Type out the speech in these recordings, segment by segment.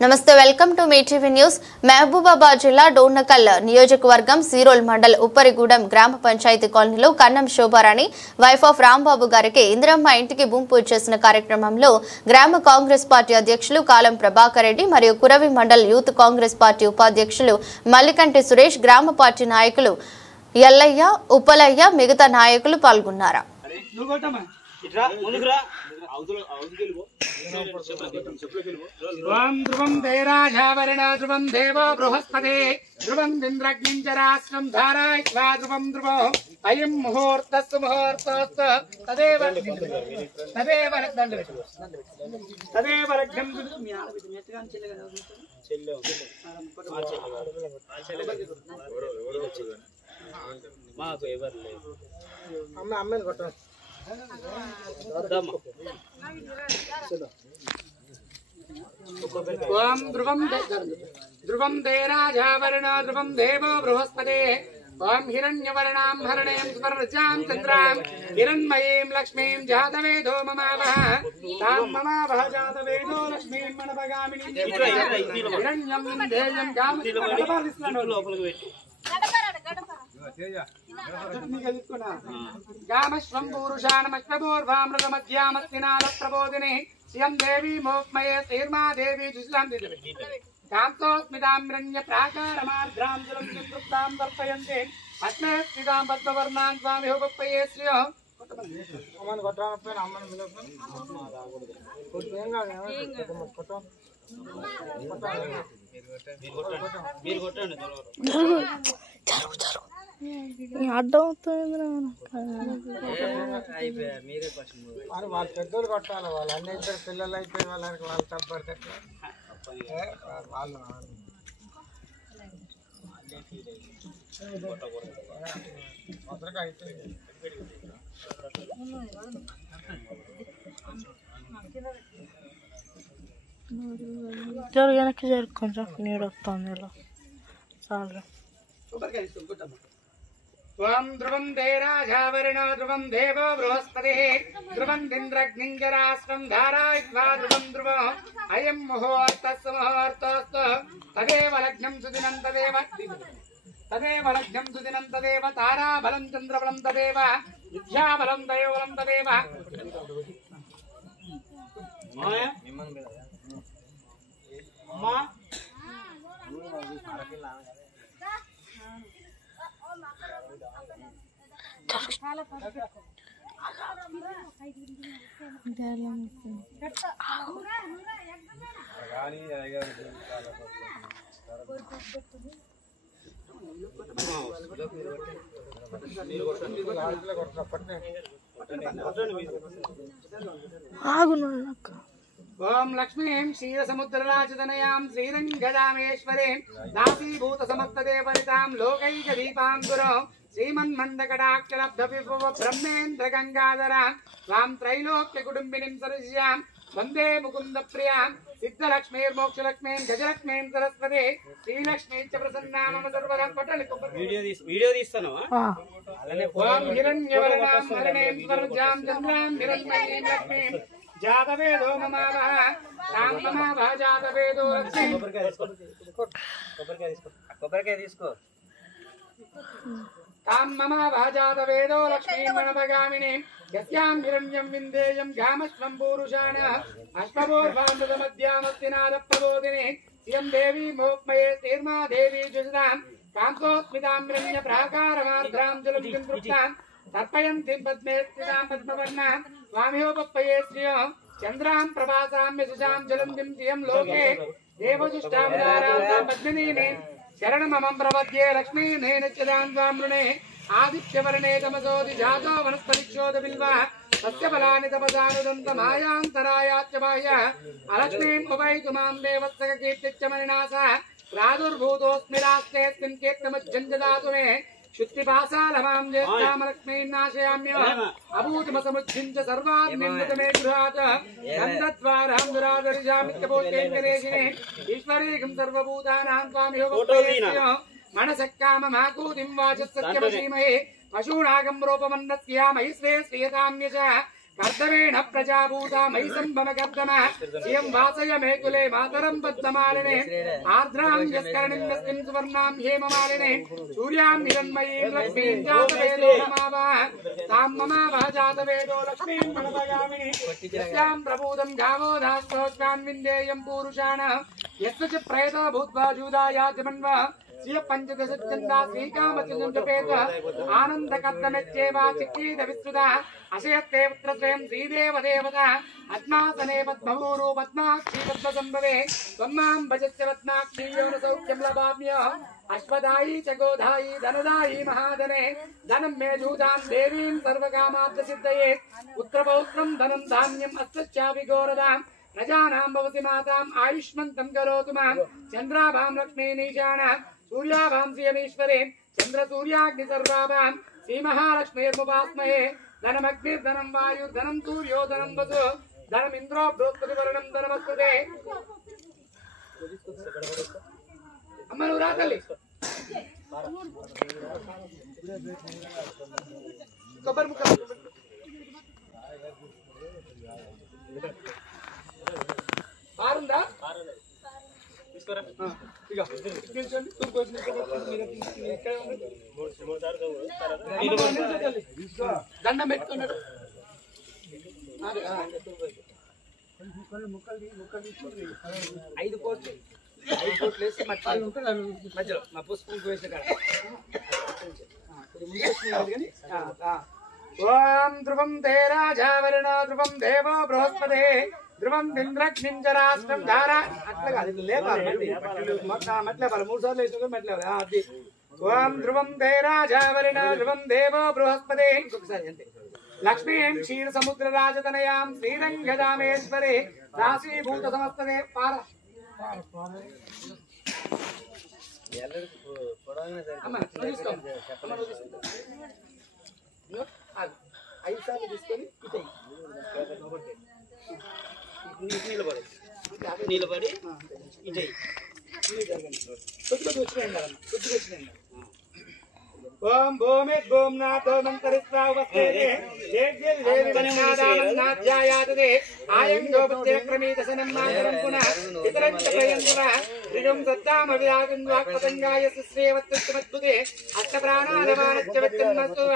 నమస్తే welcome to me TV news. Mahabubabad జిల్లా డోర్నకల్ నియోజకవర్గం సీరోల్ మండల్ ఉప్పరిగూడెం గ్రామ పంచాయతీ కాలనీలో కన్నం శోభారాణి వైఫ్ ఆఫ్ రాంబాబు గారికి ఇందిరమ్మ ఇంటికి భూమి పూజ చేసిన కార్యక్రమంలో గ్రామ కాంగ్రెస్ పార్టీ అధ్యక్షులు కాలం ప్రభాకర్ రెడ్డి మరియు కురవి మండల్ యూత్ కాంగ్రెస్ పార్టీ ఉపాధ్యక్షులు మల్లికంటి సురేష్, గ్రామ పార్టీ నాయకులు ఎల్లయ్య, ఉప్పలయ్య, మిగతా నాయకులు పాల్గొన్నారు. ध्रुवं देराजावरण ध्रुवं देवो बृहस्पते ध्रुवं इन्द्रग्निञ्जराश्रं धारायित्वा ध्रुवं ध्रुवो अयं मुहूर्तस्तु मुहूर्तस्तु तदेव लग्नं మాకు ఎవరు లేదు అమ్మాయిలు కొట్ట ఓం ధ్రువం దేరాజావరణ ధ్రువం దేవో బృహస్పతే ఓం హిరణ్యవర్ణాం హరణేం స్వర్ణాం చంద్రాం హిరణ్మయీం లక్ష్మీం జాతవేదో మమావహ తాం మమావహ జాతవేదో లక్ష్మీం మనభగామినీం హిరణ్యం దేయం లోపలికి పెట్టి गामश्वं पूरुषाणमश्वपूर्वामृतमध्यामस्तिनाद प्रबोधिने श्रियं देवी मोक्मये तीर्मा देवी जुष्लां कान्तोस्मिताम्रण्य प्राकारमार्द्रां जलं संतृप्तां दर्पयन्ते अस्मे स्मितां पद्मवर्णां स्वामी होपप्पये श्रियो अमन कोट्रानप्पेन अम्मन बिलप्पेन कोट्टेंगा कोट्टो మీరు కొట్టండి అడ్డం వాళ్ళ పెద్దోళ్ళు కొట్టాలి. వాళ్ళు అన్ని ఇద్దరు పిల్లలు అయిపోయి వాళ్ళకి వాళ్ళు తప్పడితే వాళ్ళు మొదలుగా అయిపోయి వెనక్కి జరుగు, కొంచెం నీడు వస్తుంది ఇలా చాలా. ఓం ధ్రువం దేరాజావరణ ధ్రువం దేవో బృహస్పతి ధ్రువం ఇంద్రగ్నింజరాశ్రం ధారాయిత్వా ధ్రువం ధ్రువో అయం ముహూర్తస్సు ముహూర్తోస్తు తదేవ లగ్నం సుదినం తదేవ తారాబలం చంద్రబలం తదేవ విద్యాబలం దయోబలం తదేవ అమ్మా ఓం లక్ష్మీం క్షీరసముద్రరాజతనయాం శ్రీరంగదామేశ్వరీం దాసీభూత సమస్తదేవనితాం లోకైక దీపాంకురో శ్రీమన్మందకటాక్షలబ్ధ విభవ బ్రహ్మేంద్ర గంగాధరాం త్వాం త్రైలోక్య కుటుంబినిం సరస్యాం వందే ముకుంద ప్రియాం సిద్ధలక్ష్మీర్మోక్షలక్ష్మీం గజలక్ష్మీం సరస్వతే శ్రీలక్ష్మీ చ ప్రసన్నామమ సర్వదా కొట్టలి వీడియో తీస్తాను. ఓం హిరణ్యవర్ణాం హరణేం స్వర్ణాం చంద్రాం హిరణ్మయీం లక్ష్మీం జాతవేదో మమావహ తాం మమావహ జాతవేదో లక్ష్మీం కొబ్బరికాయ తీసుకో తాం మమావహ జాతవేదో లక్ష్మీం మనభగామినీం యస్యాం హిరణ్యం విందేయం గామశ్వం పూరుషాణ అశ్వపూర్వామృతమధ్యామస్తినాద ప్రబోధినే శ్రియం దేవీ మోక్మయే తీర్మా దేవీ జుషాం కాంతోస్మితామ్రण्य ప్రాకారమార్ద్రాం జలం సంతృప్తాం తర్పయంతిం పద్మే స్థితాం పద్మవర్ణాం స్వామిహోపప్పయే శ్రియో చంద్రాం ప్రభాసాం యశసాం జలం దిం లోకే దేవజుష్టాముదారాం పద్మినీనే శరణమమం ప్రవద్యే లక్ష్మీ నేనచ్చదాం స్వామృణే ఆదిత్యవర్ణే తమసోది జాతో వనస్పతిక్షోద బిల్వ సస్య ఫలాని తపసానుదంత మాయాంతరాయాచ్చ బాహ్య అలక్ష్మీం ఉపైతు మాం దేవత్సక కీర్తిచ్చ మణినాస ప్రాదుర్భూతోస్మి రాష్ట్రేస్మిన్ కీర్తమజ్జంజదాతు మే శుద్ధిపాసాలమాం జ్యేష్ఠామలక్ష్మీం నాశయామ్య అభూతమసముజ్జించ సర్వాన్నిందత మే గృహాత నందద్వారాం దురాదరిజామిత్యపోత్యేంకరేషినే ఈశ్వరీకం సర్వభూతానాం స్వామిహోపప్పయేస్య మనసక్కామమాకూతిం వాచ సత్యమసీమహే పశూనాగం రూపమన్నస్యామయి స్వే శ్రీయతామ్య कर्दमेण प्रजाभूता मयि सम्भवकर्दमः इयं वासय मे कुले मातरं पद्ममालिने आर्द्रां यस्करणीं यस्मिन् सुवर्णां हेममालिने सूर्यां हिरण्मयीं लक्ष्मीं जातवेदो नमावः तां ममावः जातवेदो लक्ष्मीं मनोभगामिनीं यस्यां प्रभूतं गावो दास्तोष्मान् विन्देयं पूरुषाणः यस्य च प्रेतो भूत्वा जूदायाजमन्वः श्रिय पंचदशचंदा श्रीकामचंद्रपेत आनंदकर्दमेत्येव चिकीद विस्तृता अशयत्ते पुत्रस्वयं श्रीदेव देवता अद्मासने पद्मभूरो पद्माक्षी पद्मसंभवे त्वमां भजस्य पद्माक्षी यौनसौख्यं लभाम्यः अश्वदायी च गोधायी धनदायी महाधने धनं मे जूतां देवीं सर्वकामार्थसिद्धये पुत्रपौत्रं धनं धान्यम् अस्तस्यापि घोरदां प्रजानां भवति माताम् आयुष्मन्तं करोतु मां चन्द्राभां लक्ष्मीनीशानां सूर्याभां श्रियमीश्वरे चन्द्रसूर्याग्निसर्वाभां श्रीमहालक्ष्मीर्मुपास्महे धनमग्निर्धनं वायुर्धनं सूर्यो धनं वसु धनमिन्द्रो बृहस्पतिवर्णं धनमस्तुते अम्म నువ్వు రా తల్లి కొబ్బరి ముక్క పారుందా తీసుకోరా ఇక నిల్చోండి కూర్చోండి ఇక్కడ ఉండండి దండం పెట్టుకున్నాడు ఐదు కోట్లు వేసి మధ్యలో మా పుష్పం వేసిన కాడ ఓం ధ్రువం తే రాజావరణ ధ్రువం దేవో బృహస్పతే ధ్రువం ఇంద్రగ్నిం చ రాష్ట్రం ధారా అట్లా కాదు లేపాలి మట్లేపాలి 3 సార్లు వేసిన మట్లేపాలి అది ఓం ధ్రువం తే రాజావరణ ధ్రువం దేవో బృహస్పతే ఇంకొకసారి అంతే లక్ష్మీం క్షీర సముద్ర రాజతనయాం శ్రీరంగదామేశ్వరే రాశీభూత సమస్తదే పార ఐదు సార్లు తీసుకొని నిలబడి ఇటై కొద్దిగా వచ్చినాయి ఓం భూమి భూమ్నాథో మంతరిస్వావస్తేజే దేవ్యదేవినాదానందాధ్యాయాతదే ఆయం గోపత్యక్రమీదశనం మాతరం పునః ఇతరం చ ప్రయంతుర త్రిగం సత్తామవిరాగం వాక్పతంగాయ శ్రేవత్తుమద్భుతే అష్టప్రాణానమానశ్చ వచ్చన్నస్తు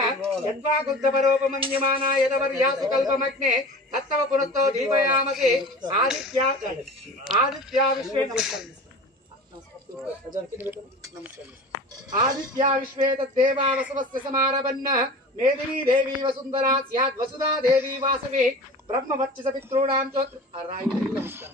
యద్వా కుద్ధపరోపమన్యమానా యదవర్యాసు కల్పమగ్నే తత్తవ పునస్తో దీపయామసి ఆదిత్యా విశ్వే आदित्या विश्वे तद्देवा वसवस्य समारभन्न मेदिनी देवी वसुंधरा स्यात् वसुधा देवी वासवे ब्रह्मवच्च पितॄणां चोत्र अरायुः नमस्कार